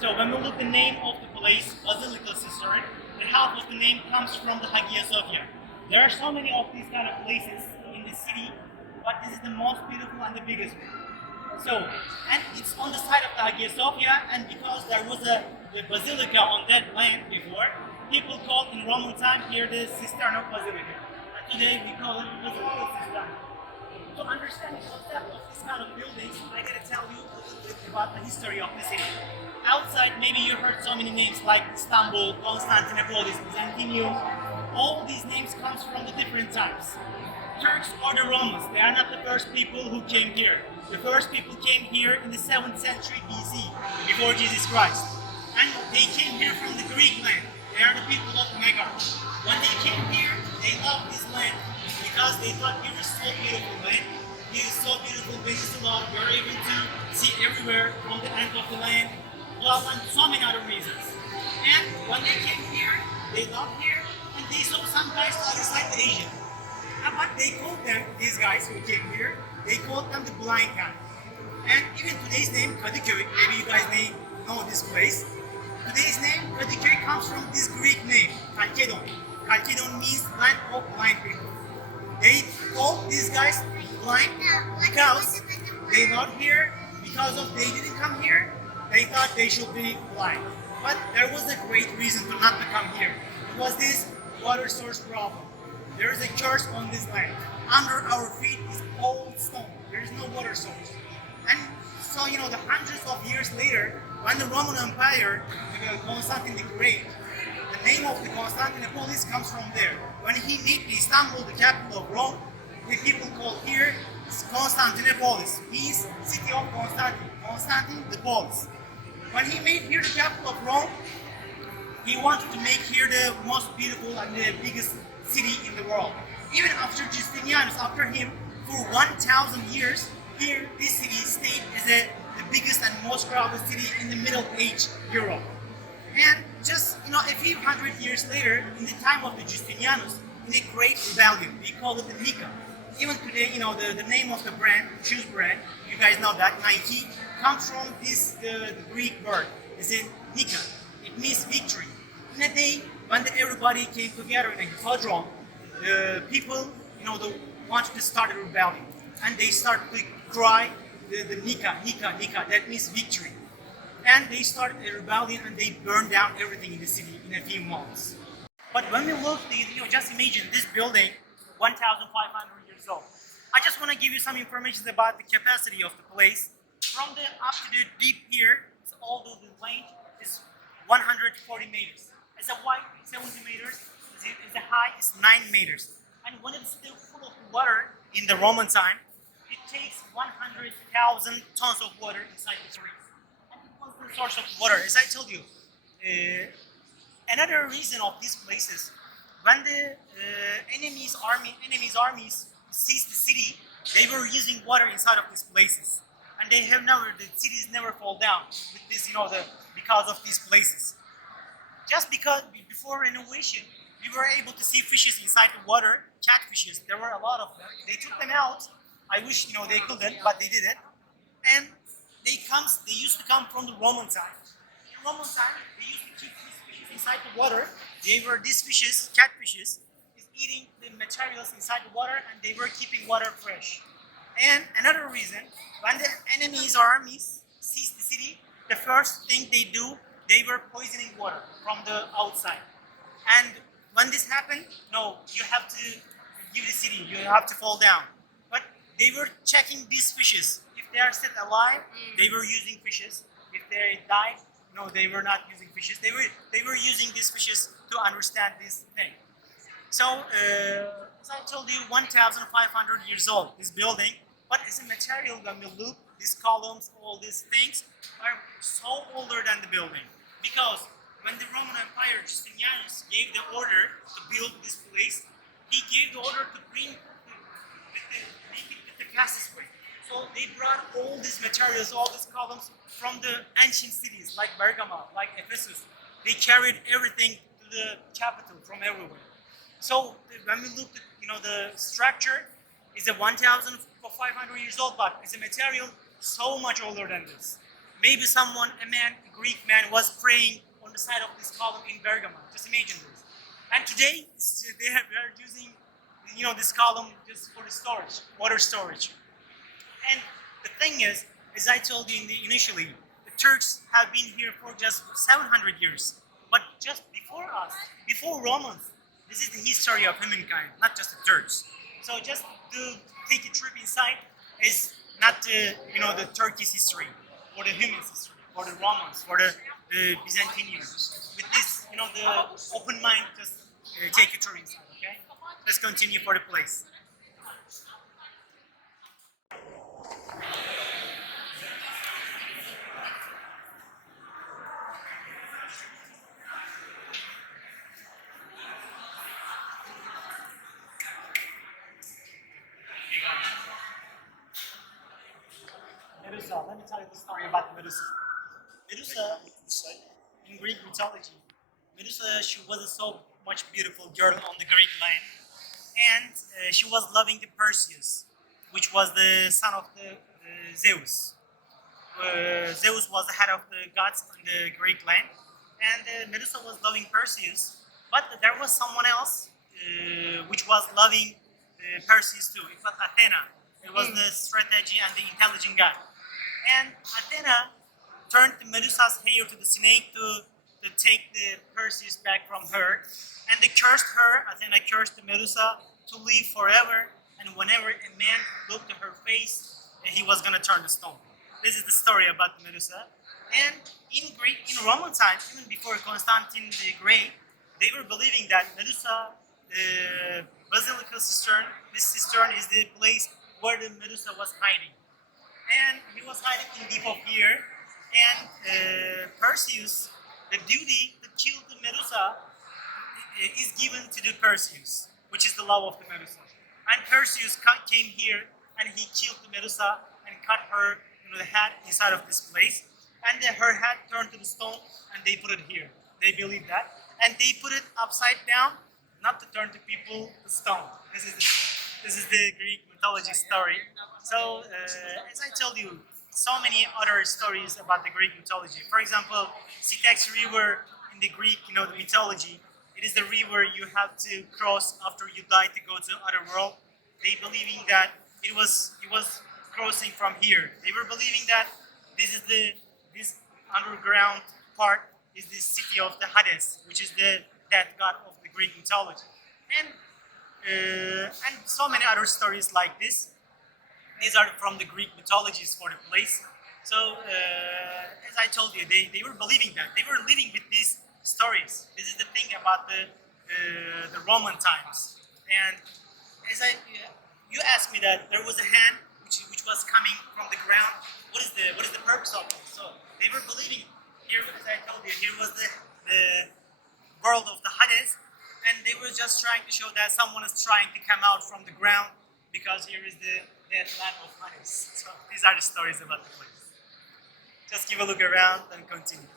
So when we look the name of the place, Basilica Cistern, the half of the name comes from the Hagia Sophia. There are so many of these kind of places in the city, but this is the most beautiful and the biggest one. So, and it's on the side of the Hagia Sophia, and because there was a basilica on that land before, people called in Roman time here the Cistern of Basilica. And today we call it Basilica Cistern. To understand the concept of this kind of buildings, I gotta tell you a little bit about the history of the city. Outside, maybe you heard so many names like Istanbul, Constantinople, Byzantium. All these names comes from the different times. Turks or the Romans, they are not the first people who came here. The first people came here in the 7th century BC, before Jesus Christ. And they came here from the Greek land. They are the people of Mecca. When they came here, they loved this land because they thought it was so beautiful land. It is so beautiful peninsula. We are able to see everywhere from the end of the land, plus and so many other reasons. And when they came here, they loved here, and they saw some guys other side of Asia. But they called them, these guys who came here, they called them the blind kind. And even today's name, Kadıköy, maybe you guys may know this place. Today's name, Kadıköy, comes from this Greek name, Kalkedon. Kalkedon means land of blind people. They called these guys blind because they not here, because of they didn't come here, they thought they should be blind. But there was a great reason to not to come here. It was this water source problem. There is a curse on this land. Under our feet is old stone. There is no water source. And so, the hundreds of years later, when the Roman Empire, Constantine the Great, the name of the Constantinopolis comes from there. When he made Istanbul the capital of Rome, we people call here Constantinopolis, means city of Constantine, Constantine the Polis. When he made here the capital of Rome, he wanted to make here the most beautiful and the biggest city in the world. Even after Justinianus, after him, for 1,000 years, here this city stayed as the biggest and most crowded city in the Middle Age Europe. And just a few hundred years later, in the time of the Justinianus, in a great rebellion, we call it the Nika. Even today, the name of the brand, shoes brand, you guys know that, Nike, comes from this the Greek word. It's a Nika. It means victory. In a day when everybody came together in a hippodrome, the people, they wanted to start a rebellion, and they started to cry the Nika, Nika, Nika. That means victory. And they started a rebellion, and they burned down everything in the city in a few months. But when we look, just imagine this building, 1,500 years old. I just want to give you some information about the capacity of the place. From the up to the deep here, all the length is 140 meters. As a wide, 70 meters. As a high, is 9 meters. And when it's still full of water in the Roman time, it takes 100,000 tons of water inside the streets. And it was the source of water. As I told you, another reason of these places, when the enemy's armies seized the city, they were using water inside of these places. And the cities never fall down with this, because of these places. Just because before renovation, we were able to see fishes inside the water, catfishes. There were a lot of them. They took them out. I wish, they couldn't, but they did it. And they used to come from the Roman time. In Roman time, they used to keep these fishes inside the water. These fishes, catfishes, is eating the materials inside the water, and they were keeping water fresh. And another reason, when the enemy's armies seized the city, the first thing they do, they were poisoning water from the outside. And when this happened, you have to give the city, you have to fall down. But they were checking these fishes. If they are still alive, they were using fishes. If they died, they were not using fishes. They were using these fishes to understand this thing. So, as I told you, 1,500 years old, this building. But as a material, when we look, these columns, all these things are so older than the building. Because when the Roman Empire, Justinianus, gave the order to build this place, he gave the order to make it with the fastest way. So they brought all these materials, all these columns from the ancient cities like Bergama, like Ephesus. They carried everything to the capital from everywhere. So when we look at, the structure is a 1,500 years old, but it's a material so much older than this. maybe a Greek man was praying on the side of this column in Bergamo. Just imagine this. And today, they are using, this column just for the storage, water storage. And the thing is, as I told you initially, the Turks have been here for just 700 years. But just before us, before Romans, this is the history of humankind, not just the Turks. So just to take a trip inside is not the Turkish history, or the human history, or the Romans, or the Byzantinians. With this, the open mind, just take a tour inside, okay? Let's continue for the place. Medusa, let me tell you the story about Medusa. Medusa, in Greek mythology, Medusa, she was a so much beautiful girl on the Greek land. And she was loving the Perseus, which was the son of the Zeus. Zeus was the head of the gods in the Greek land. And Medusa was loving Perseus. But there was someone else which was loving Perseus too. It was Athena. It was the strategy and the intelligent god. And Athena turned Medusa's hair to the snake to take the Perseus back from her. And they cursed her, Athena cursed Medusa to live forever. And whenever a man looked at her face, he was going to turn to stone. This is the story about Medusa. And in Greek, in Roman times, even before Constantine the Great, they were believing that Medusa, the Basilica Cistern, this cistern is the place where the Medusa was hiding. And he was hiding in deep of here. And Perseus, the duty to kill the Medusa is given to the Perseus, which is the love of the Medusa. And Perseus came here and he killed the Medusa and cut her the head inside of this place. And then her head turned to the stone and they put it here. They believe that. And they put it upside down, not to turn to people to stone. This is the Greek mythology story. So, as I told you, so many other stories about the Greek mythology. For example, Styx River in the Greek, the mythology, it is the river you have to cross after you die to go to other world. They believing that it was crossing from here. They were believing that this underground part is the city of the Hades, which is the death god of the Greek mythology. And so many other stories like this. These are from the Greek mythologies for the place. So, as I told you, they were believing that. They were living with these stories. This is the thing about the Roman times. And as you asked me that there was a hand which was coming from the ground. What is the purpose of it? So they were believing here, as I told you, here was the world of the Hades, and they were just trying to show that someone is trying to come out from the ground because here is the death land of Hades. So these are the stories about the place. Just give a look around and continue.